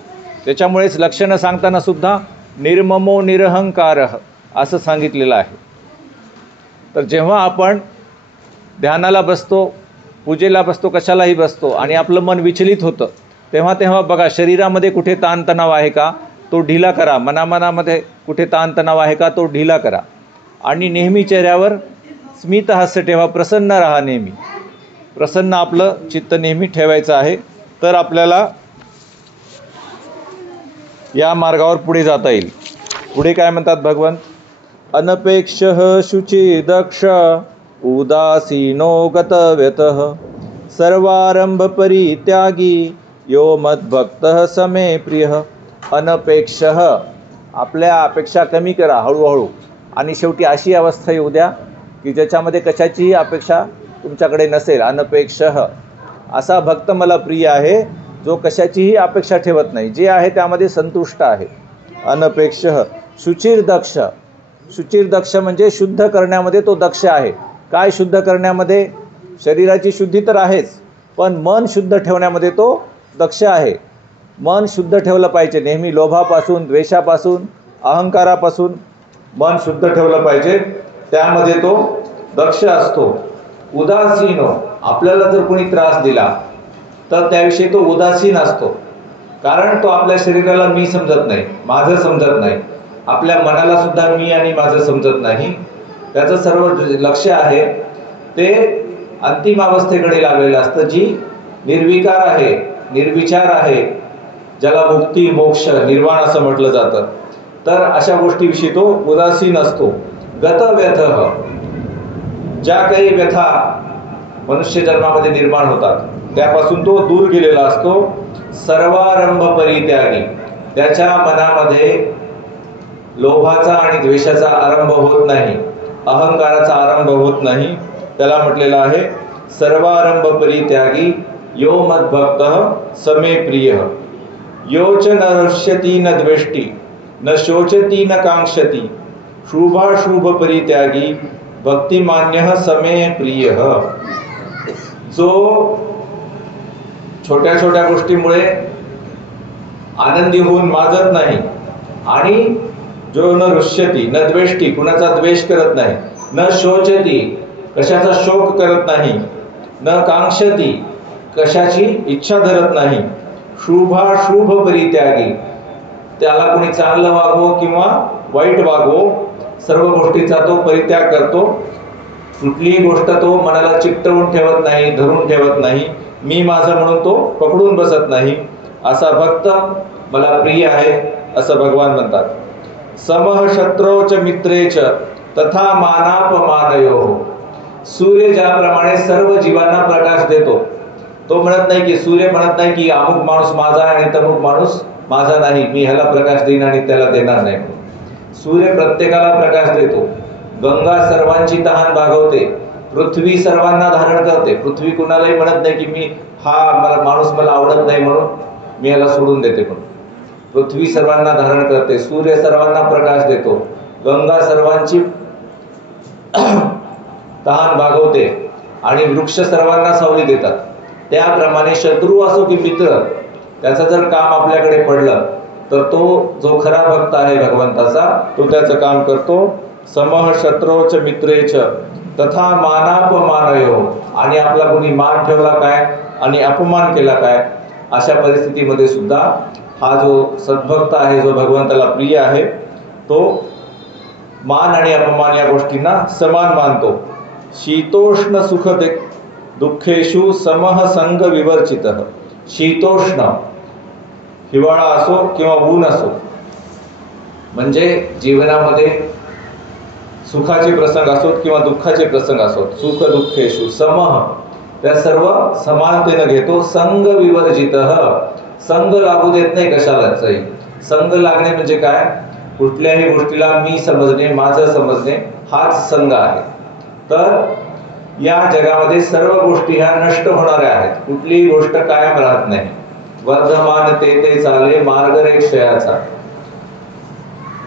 त्याच्यामुळेच लक्षणं सांगताना सुद्धा निर्ममो निरहंकारः असं सांगितलेलं आहे. तर जेव्हा आपण ध्यानाला बसतो, पूजेला बसतो, कशालाही बसतो आणि आपलं मन विचलित होतं, तेव्हा बघा शरीरामध्ये कुठे ताणतणाव आहे का तो ढिला करा, मनामध्ये कुठे ताणतणाव आहे का तो ढिला करा आणि नेहमी चेहऱ्यावर स्मित हास्य ठेवा, प्रसन्न राहा. नेहमी प्रसन्न आपलं चित्त नेहमी ठेवायचं आहे, तर आपल्याला या मार्गावर पुढे जाता येईल. पुढे काय म्हणतात भगवंत, अनपेक्षः शुचि दक्ष उदासीनो गतव्यतः सर्वारंभ परित्यागी यो मद्भक्तः समे प्रियः. अनपेक्षः, आपल्या अपेक्षा कमी करा हळूहळू, आणि शेवटी अशी अवस्था येऊ द्या की ज्याच्यामध्ये कशाचीही अपेक्षा तुमच्याकडे नसेल. अनपेक्षः, असा भक्त मला प्रिय आहे जो कशाचीही अपेक्षा ठेवत नाही, जे आहे त्यामध्ये संतुष्ट आहे. अनपेक्षः शुचिर्दक्ष, शुचिर्दक्ष म्हणजे शुद्ध करण्यामध्ये तो दक्ष आहे. काय शुद्ध करण्यामध्ये? शरीराची शुद्धी तर आहेच, पण मन शुद्ध ठेवण्यामध्ये तो दक्ष आहे. मन शुद्ध ठेवलं पाहिजे नेहमी, लोभापासून, द्वेषापासून, अहंकारापासून मन शुद्ध ठेवलं पाहिजे, त्यामध्ये तो दक्ष असतो. उदासीनो, आपल्याला जर कोणी त्रास दिला तर त्याविषयी तो उदासीन असतो, कारण तो आपल्या शरीराला मी समजत नाही, माझं समजत नाही, आपल्या मनाला सुद्धा मी आणि माझं समजत नाही. त्याचं सर्व लक्ष आहे ते अंतिम अवस्थेकडे लागलेलं असतं, जी निर्विकार आहे, निर्विचार आहे, ज्याला मुक्ती, मोक्ष, निर्वाण असं म्हटलं जातं. तर अशा गोष्टीविषयी तो उदासीन असतो. गतव्यथः, ज्या काही व्यथा मनुष्य जन्मामध्ये निर्माण होतात त्यापासून तो दूर गेलेला असतो. सर्वारंभ परित्यागी, त्याच्या मनामध्ये लोभाचा आणि द्वेषाचा आरंभ होत नाही, अहंकाराचा आरंभ होत नाही. त्याला म्हटलेलं आहे सर्वारंभ परित्यागी यो मद्भक्तः समे प्रियः. योच न रुष्यति न द्वेष्टि न शोचति न कांक्षति शुभाशुभ परित्यागी भक्तिमान्यः समे प्रियः. जो छोट्या छोट्या गोष्टीमुळे आनंदी होऊन माजत नाही आणि जो न रुष्यती न द्वेष्टी, कुणाचा द्वेष करत नाही, न शोचती, कशाचा शोक करत नाही, न कांक्षती, कशाची इच्छा धरत नाही, शुभाशुभ परित्यागी, त्याला कोणी चांगलं वागवो किंवा वाईट वागवो, सर्व गोष्टीचा तो परित्याग करतो. कुठलीही गोष्ट तो मनाला चिकटवून ठेवत नाही, धरून ठेवत नाही, मी माझं म्हणून तो पकडून बसत नाही. असा भक्त मला प्रिय आहे असं भगवान म्हणतात. समः शत्रौ च मित्रे च तथा मानापमानयोः. सूर्य ज्याप्रमाणे सर्व जीवांना प्रकाश देतो, तो म्हणत नाही की सूर्य म्हणत नाही की अमुक माणूस माझा आहे आणि तमुक माणूस माझा नाही, मी ह्याला प्रकाश देईन आणि त्याला देणार नाही. सूर्य प्रत्येकाला प्रकाश देतो. गंगा सर्वांची तहान भागवते. पृथ्वी सर्वांना धारण करते. पृथ्वी कुणालाही म्हणत नाही की मी हा माणूस मला आवडत नाही म्हणून मी याला सोडून देते म्हणून. पृथ्वी सर्वांना धारण करते. सूर्य सर्वांना प्रकाश देतो. गंगा सर्वांची तहान भागवते आणि वृक्ष सर्वांना सावली देतात. त्याप्रमाणे शत्रू असो की मित्र, त्याचं जर काम आपल्याकडे पडलं तर तो जो खरा भक्त आहे भगवंताचा, तो त्याचं काम करतो. समः शत्रौ च मित्रे च तथा मानापमानयो. आणि आपला कोणी मान ठेवला काय आणि अपमान केला काय, अशा परिस्थितीमध्ये सुद्धा हा जो सद्भक्त आहे, जो भगवंताला प्रिय आहे, तो मान आणि अपमान या गोष्टींना समान मानतो. शीतोष्ण सुख दुःखेषु समः संग विवर्जितः. शीतोष्ण, हिवाळा असो किंवा ऊन असो, म्हणजे जीवनामध्ये सुखाचे प्रसंग असोत किंवा दुःखाचे प्रसंग असोत, सुख दुःखेषु समः, त्या सर्व समानतेने घेतो. संग विवर्जितः, संग लागू देत नाही कशालाही. संग लागणे म्हणजे काय, कुठल्याही गोष्टीला मी समजणे, माझं समजणे, हाच संग आहे. तर या जगामध्ये सर्व गोष्टी ह्या नष्ट होणाऱ्या आहेत. कुठलीही गोष्ट कायम राहत नाही. वर्धमान ते चाले मार्ग रे क्षयाचा.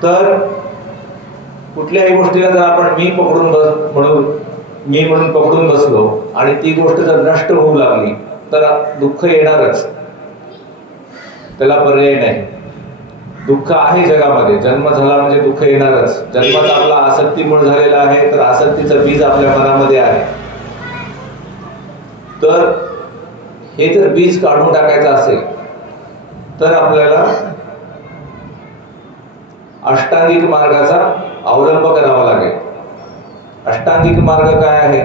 तर कुठल्याही गोष्टीला जर आपण मी म्हणून पकडून बसलो आणि ती गोष्ट जर नष्ट होऊ लागली तर दुःख येणारच, त्याला पर्याय नाही. दुःख आहे जगामध्ये, जन्म झाला म्हणजे दुःख येणारच. जन्मात आपला आसक्तीमुळे झालेला आहे, तर आसक्तीचं बीज आपल्या मनामध्ये आहे. तर हे जर बीज काढून टाकायचं असेल तर आपल्याला अष्टांगिक मार्गाचा अवलंब करावा लागेल. अष्टांगिक मार्ग काय आहे,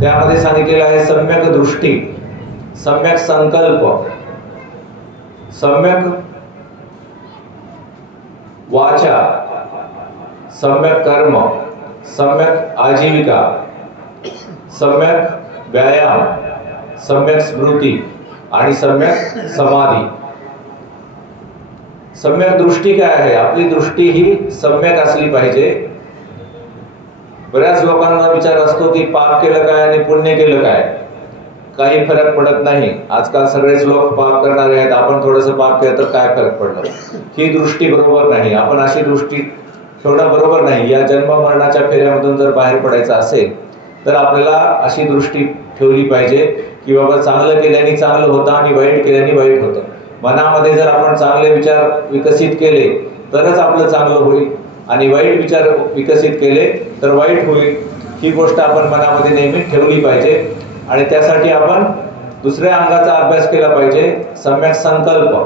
त्यामध्ये सांगितलेलं आहे सम्यक दृष्टी, सम्यक संकल्प, सम्यक वाचा, सम्यक कर्म, सम्यक आजीविका, सम्यक व्यायाम, सम्यक स्मृती आणि सम्यक समाधी. सम्यक दृष्टी काय आहे, आपली दृष्टी ही सम्यक असली पाहिजे. बऱ्याच लोकांना विचार असतो की पाप केलं काय आणि पुण्य केलं काय, काही फरक पडत नाही. आजकाल सगळेच लोक पाप करणारे आहेत, आपण थोडंसं पाप केलं तर काय फरक पडलं. ही दृष्टी बरोबर नाही. आपण अशी दृष्टी ठेवणं बरोबर नाही. या जन्म मरणाच्या फेऱ्यामधून जर बाहेर पडायचं असेल तर आपल्याला अशी दृष्टी ठेवली पाहिजे की बाबा चांगलं केल्याने चांगलं होतं आणि वाईट केल्याने वाईट होतं. मनामध्ये जर आपण चांगले विचार विकसित केले तरच आपलं चांगलं होईल आणि वाईट विचार विकसित केले तर वाईट होईल. ही गोष्ट आपण मनामध्ये नेहमी ठेवली पाहिजे. आणि त्यासाठी आपण दुसऱ्या अंगाचा अभ्यास केला पाहिजे, सम्यक संकल्प.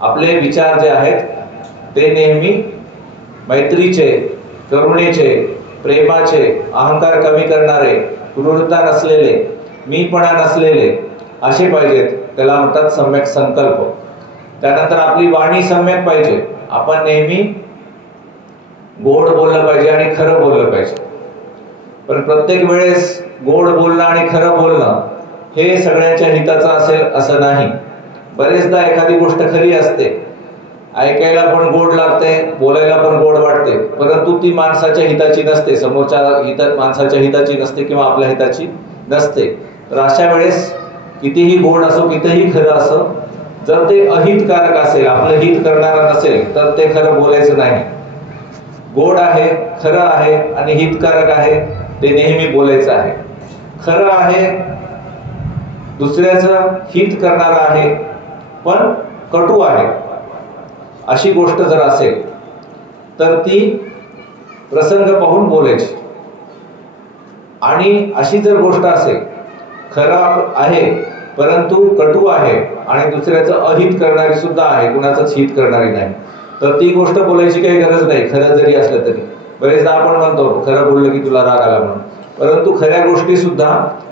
आपले विचार जे आहेत ते नेहमी मैत्रीचे, करुणेचे, प्रेमाचे, अहंकार कमी करणारे, क्रूरता नसलेले, मीपणा नसलेले असे पाहिजेत. त्याला म्हणतात सम्यक संकल्प. त्यानंतर आपली वाणी सम्यक पाहिजे. आपण नेहमी गोड बोललं पाहिजे आणि खरं बोललं पाहिजे. पण प्रत्येक वेळेस गोड बोलणं आणि खरं बोलणं हे सगळ्यांच्या हिताचं असेल असं नाही. बरेचदा एखादी गोष्ट खरी असते, ऐकायला पण गोड लागते, बोलायला पण गोड वाटते, परंतु ती माणसाच्या हिताची नसते, समोरच्या माणसाच्या हिताची नसते किंवा आपल्या हिताची नसते. तर अशा वेळेस कितीही गोड असो, कितीही खरं असो, जर ते अहितकारक असेल, आपलं हित करणारं नसेल तर ते खरं बोलायचं नाही. गोड आहे, खरं आहे आणि हितकारक आहे ते नेहमी बोलायचं आहे. खरं आहे, दुसऱ्याचं हित करणारं आहे, पण कटू आहे, अशी गोष्ट जर असेल तर ती प्रसंग पाहून बोलायची. आणि अशी जर गोष्ट असेल, खरं आहे परंतु कटू आहे आणि दुसऱ्याचं अहित करणारी सुद्धा आहे, कुणाचंच हित करणारी नाही, तर ती गोष्ट बोलायची काही गरज नाही, खरं जरी असलं तरी. बरेचदा आपण म्हणतो खरं बोललं की तुला राग आला म्हणून, परंतु खऱ्या गोष्टी सुद्धा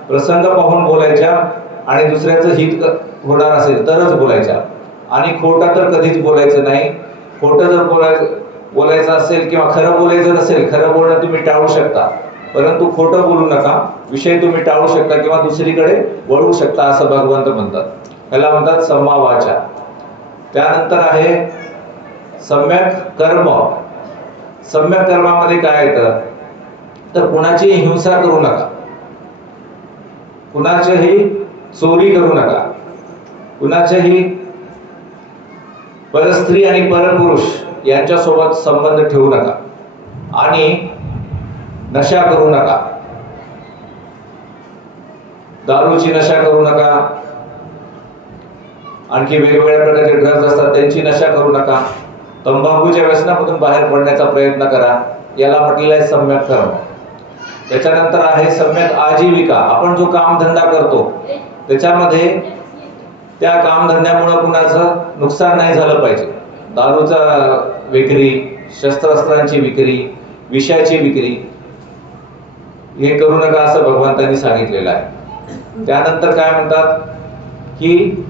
प्रसंग पाहून बोलायच्या आणि दुसऱ्याचं हित होणार असेल तरच बोलायच्या. आणि खोटं तर कधीच बोलायचं नाही. खोटं जर बोलायचं असेल किंवा खरं बोलायचं नसेल, खरं बोलणं तुम्ही टाळू शकता, परंतु खोटं बोलू नका, विषय तुम्ही टाळू शकता किंवा दुसरीकडे वळू शकता असं भगवंत म्हणतात. याला म्हणतात सम्मा वाचा. त्यानंतर आहे सम्यक कर्म. सम्यक कर्मामध्ये काय येतं तर कुणाची हिंसा करू नका, कुणाचीही चोरी करू नका, कुणाच्याही परस्त्री आणि परपुरुष यांच्यासोबत संबंध ठेवू नका आणि नशा करू नका. दारूची नशा करू नका, आणखी वेगवेगळ्या प्रकारचे ड्रग्ज असतात त्यांची नशा करू नका, तंबाखूच्या व्यसनामधून बाहेर पडण्याचा प्रयत्न करा. याला म्हटलेलं आहे सम्यक कर्म. त्याच्यानंतर आहे सम्यक आजीविका. आपण जो कामधंदा करतो त्याच्यामध्ये त्या कामधंद्यामुळे कुणाचं नुकसान नाही झालं पाहिजे. दारूचा विक्री, शस्त्रास्त्रांची विक्री, विषयाची विक्री हे करू नका असं भगवंतांनी सांगितलेलं आहे. त्यानंतर काय म्हणतात की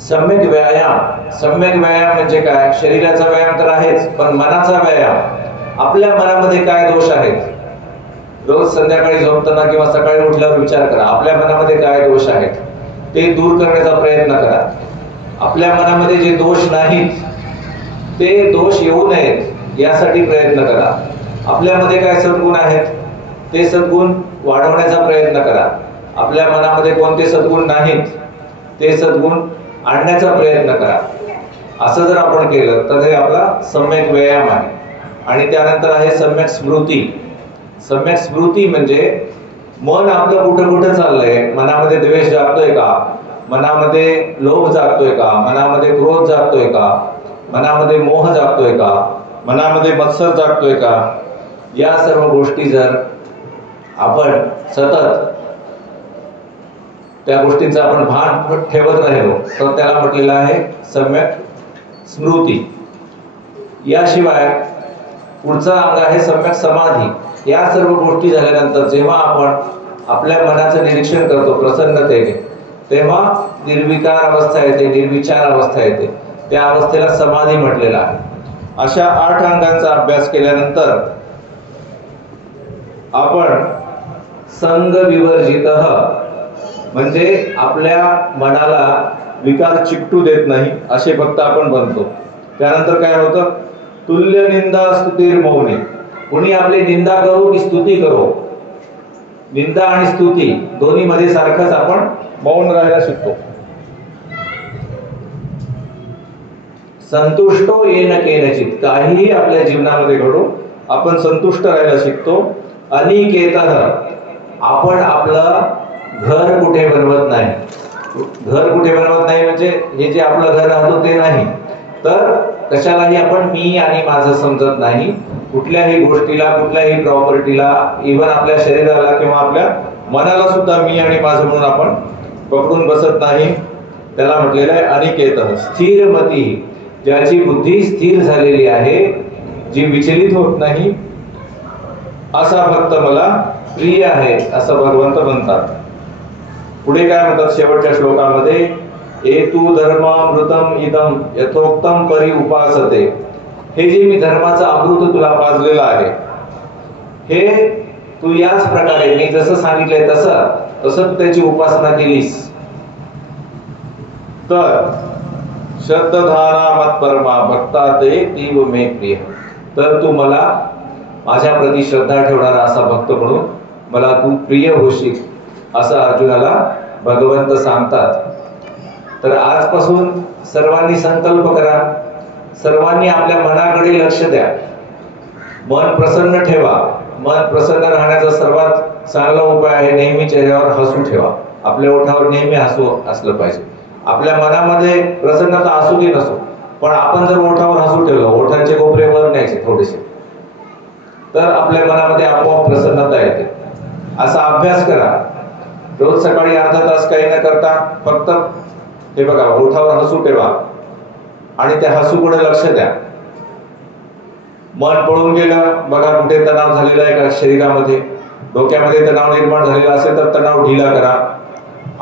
सम्यक व्यायाम. सम्यक व्यायाम म्हणजे काय? शरीराचा व्यायाम तर आहेच, पण मनाचा व्यायाम. आपल्या मनामध्ये काय दोष आहेत, रोज संध्याकाळी झोपताना किंवा सकाळी उठल्यावर विचार करा, आपल्या मनामध्ये काय दोष आहेत ते दूर करण्याचा प्रयत्न करा. आपल्या मनामध्ये जे दोष नाहीत ते दोष येऊ नयेत यासाठी प्रयत्न करा. आपल्यामध्ये काय सद्गुण आहेत ते सद्गुण वाढवण्याचा प्रयत्न करा. आपल्या मनामध्ये कोणते सद्गुण नाहीत ते सद्गुण आणण्याचा प्रयत्न करा. असं जर आपण केलं तर हे आपला सम्यक व्यायाम आहे. आणि त्यानंतर आहे सम्यक स्मृती. सम्यक स्मृती म्हणजे मन आपलं कुठं कुठं चाललंय, मनामध्ये द्वेष जागतोय का, मनामध्ये लोभ जागतोय का, मनामध्ये क्रोध जागतोय का, मनामध्ये मोह जागतोय का, मनामध्ये मत्सर जागतोय का, या सर्व गोष्टी जर आपण सतत त्या गोष्टींचा आपण भान ठेवत राहिलो तर त्याला म्हटलेलं आहे सम्यक स्मृती. याशिवाय पुढचा अंग आहे सम्यक समाधी. या सर्व गोष्टी झाल्यानंतर जेव्हा आपण आपल्या मनाचं निरीक्षण करतो प्रसन्नतेने, तेव्हा निर्विकार अवस्था येते, निर्विचार अवस्था येते. त्या अवस्थेला समाधी म्हटलेलं आहे. अशा 8 अंगांचा अभ्यास केल्यानंतर आपण संग विवर्जितः म्हणजे आपल्या मनाला विकार चिकटू देत नाही असे भक्त आपण बनतो. त्यानंतर काय होतं? तुल्य निंदा स्तुतीर मौनी. कोणी आपली निंदा करो की स्तुती करो, निंदा आणि स्तुती दोन्ही मध्ये सारखंच आपण मौन राहायला शिकतो. संतुष्टो येन केनचित. काहीही आपल्या जीवनामध्ये घडो आपण संतुष्ट राहायला शिकतो. अनिकेतः. आपण आपलं घर कुठे बनवत नाही. घर कुठे बनवत नाही म्हणजे हे जे आपलं घर राहतो ते नाही, तर कशालाही आपण मी आणि माझं समजत नाही. कुठल्याही गोष्टीला, कुठल्याही प्रॉपर्टीला, इव्हन आपल्या शरीराला किंवा आपल्या मनाला सुद्धा मी आणि माझं म्हणून आपण पकडून बसत नाही. त्याला म्हटलेलं आहे अनिकेतः. स्थिरमती. ज्याची बुद्धी स्थिर झालेली आहे, जी विचलित होत नाही, असा भक्त मला प्रिय आहे असं भगवंत म्हणतात. पुढे काय म्हणतात शेवटच्या श्लोकामध्ये? एतु धर्मामृतम इदम यथोक्तम परि उपासते. हे जे मी धर्माचं अमृत तुला पाजलेलं आहे, हे तू याच प्रकारे मी जसं सांगितलंय तसं त्याची उपासना केलीस तर श्रद्धाना मत्परमा भक्ता ते तीव मे प्रिय. तर तू मला माझ्या प्रती श्रद्धा ठेवणारा असा भक्त म्हणून मला तू प्रिय होशील असं अर्जुनाला भगवंत सांगतात. तर आजपासून सर्वांनी संकल्प करा, सर्वांनी आपल्या मनाकडे लक्ष द्या, मन प्रसन्न ठेवा. मन प्रसन्न राहण्याचा सर्वात चांगला उपाय आहे नेहमी चेहऱ्यावर हसू ठेवा. आपल्या ओठावर नेहमी हसू असलं पाहिजे. आपल्या मनामध्ये प्रसन्नता असू की नसो, पण आपण जर ओठावर हसू ठेवलं, ओठांचे कोपरे वर न्यायचे थोडेसे, तर आपल्या मनामध्ये आपोआप प्रसन्नता येते. असा अभ्यास करा. रोज सकाळी अर्धा तास काही न करता फक्त हे बघा, ओठावर हसू ठेवा आणि त्या हसूकडे लक्ष द्या. मन पळून गेलं बघा, कुठे तणाव झालेला आहे का शरीरामध्ये, डोक्यामध्ये तणाव निर्माण झालेला असेल तर तणाव ढिला करा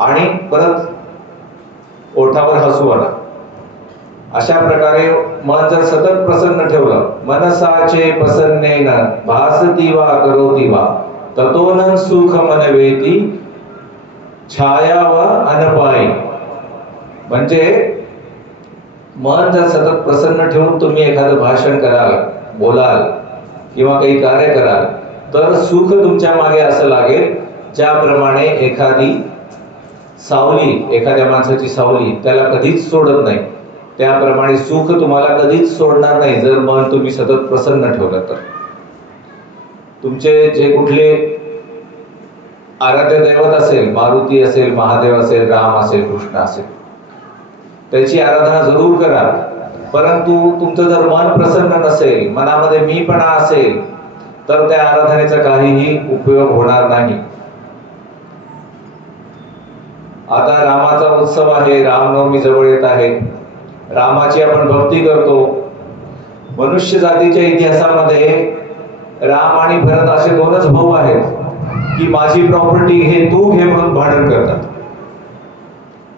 आणि परत ओठावर हसू आणा. अशा प्रकारे मन जर सतत प्रसन्न ठेवलं, मनसाचे प्रसन्नेन भासती वा करोती वा ततोनं सुख मनवेती छाया व अनपायी. म्हणजे मन जर सतत प्रसन्न ठेवून तुम्ही एखादं भाषण कराल, बोलाल किंवा काही कार्य कराल तर सुख तुमच्या मागे असं लागेल ज्याप्रमाणे एखादी सावली, एखाद्या माणसाची सावली त्याला कधीच सोडत नाही, त्याप्रमाणे सुख तुम्हाला कधीच सोडणार नाही जर मन तुम्ही सतत प्रसन्न ठेवलं तर. तुमचे जे कुठले आराध्य दैवत असेल, मारुती असेल, महादेव असेल, राम असेल, कृष्ण असेल, त्याची आराधना जरूर करा. परंतु तुमचं जर मन प्रसन्न नसेल, मनामध्ये मीपणा असेल तर त्या आराधनेचा काहीही उपयोग होणार नाही. आता रामाचा उत्सव आहे, रामनवमी जवळ येत आहे, रामाची आपण भक्ती करतो. मनुष्य जातीच्या इतिहासामध्ये राम आणि भरत असे दोनच भाऊ आहेत की माझी प्रॉपर्टी हे तू घे म्हणून भांडण करतात.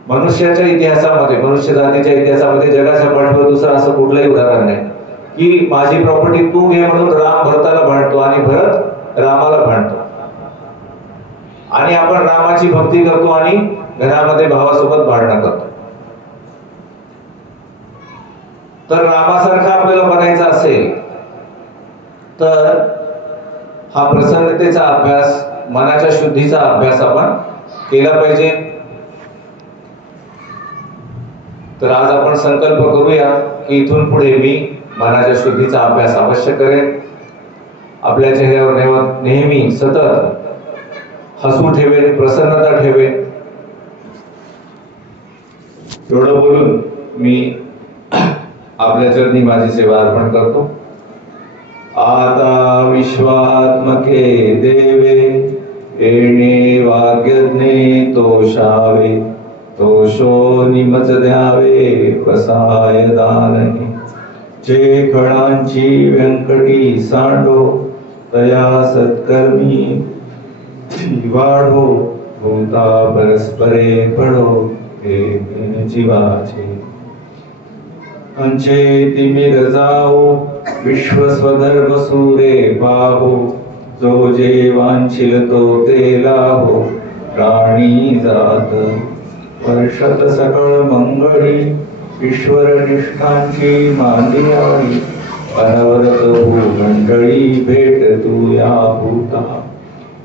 मनुष्याच्या इतिहासामध्ये, मनुष्य जातीच्या इतिहासामध्ये जगाच्या पाठीवर दुसरं असं कुठलंही उदाहरण नाही की माझी प्रॉपर्टी तू घे म्हणून राम भरताला भांडतो आणि भरत रामाला भांडतो. आणि आपण रामाची भक्ती करतो आणि घरामध्ये भावासोबत भांडण करतो. तर रामासारखं आपल्याला बनायचं असेल तर हा प्रसन्नतेचा अभ्यास, मनाच्या शुद्धीचा अभ्यास आपण केला पाहिजे. तर आज आपण संकल्प करूया की इथून पुढे मी मनाच्या शुद्धीचा अभ्यास अवश्य करेन. आपल्या चेहऱ्यावर नेहमी सतत हसू ठेवेन, प्रसन्नता ठेवेन. एवढं बोलून मी आपल्या चरणी माझी सेवा अर्पण करतो. आता विश्वात्मके देवे येणे वाग्यज्ञे तोषावे, तोषो निमच द्यावे प्रसाय दानने. जे खळांची व्यंकटी सांडो तया सत्कर्मी वाढो, भूता परस्परे पडो हे जीवाचे. अंचे तिमिर जाओ विश्व स्वधर्म सूरे पाहो, जो जे वांछिल तो ते लाहो प्राणी जात. वर्षत सकळ मंगळी ईश्वर निष्ठांची मांदियाळी, अनवरत भूमंडळी भेट तू या भूता.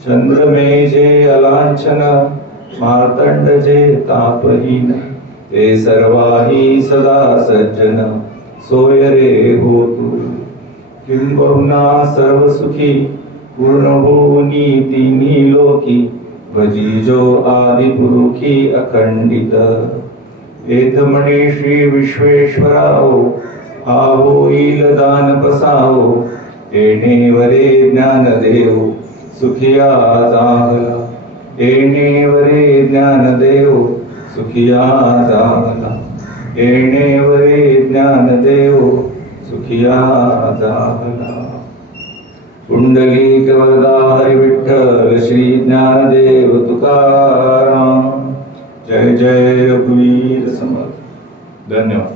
चंद्रमे जे अलांछन मार्तंड जे तापहीन, ते सर्वाही सदा सज्जन सोय रे हो तू. किंबहुना सर्व सुखी पूर्ण होनी तिन्ही लोकी, भजी जो आदि पुरुखी अखंडित. एथ म्हणे श्री विश्वेश्वराओ, हा होईल दान पसाओ. येणे वरे ज्ञान देव सुखिया जाहला, येणे वरे ज्ञान देव सुखिया जाहला, येणे वरे ज्ञान देव सुखिया जाहला. पुंडलिक वरदा हरी विठ्ठल श्री ज्ञानदेव तुकाराम. जय जय रघुवीर समर्थ. धन्यवाद.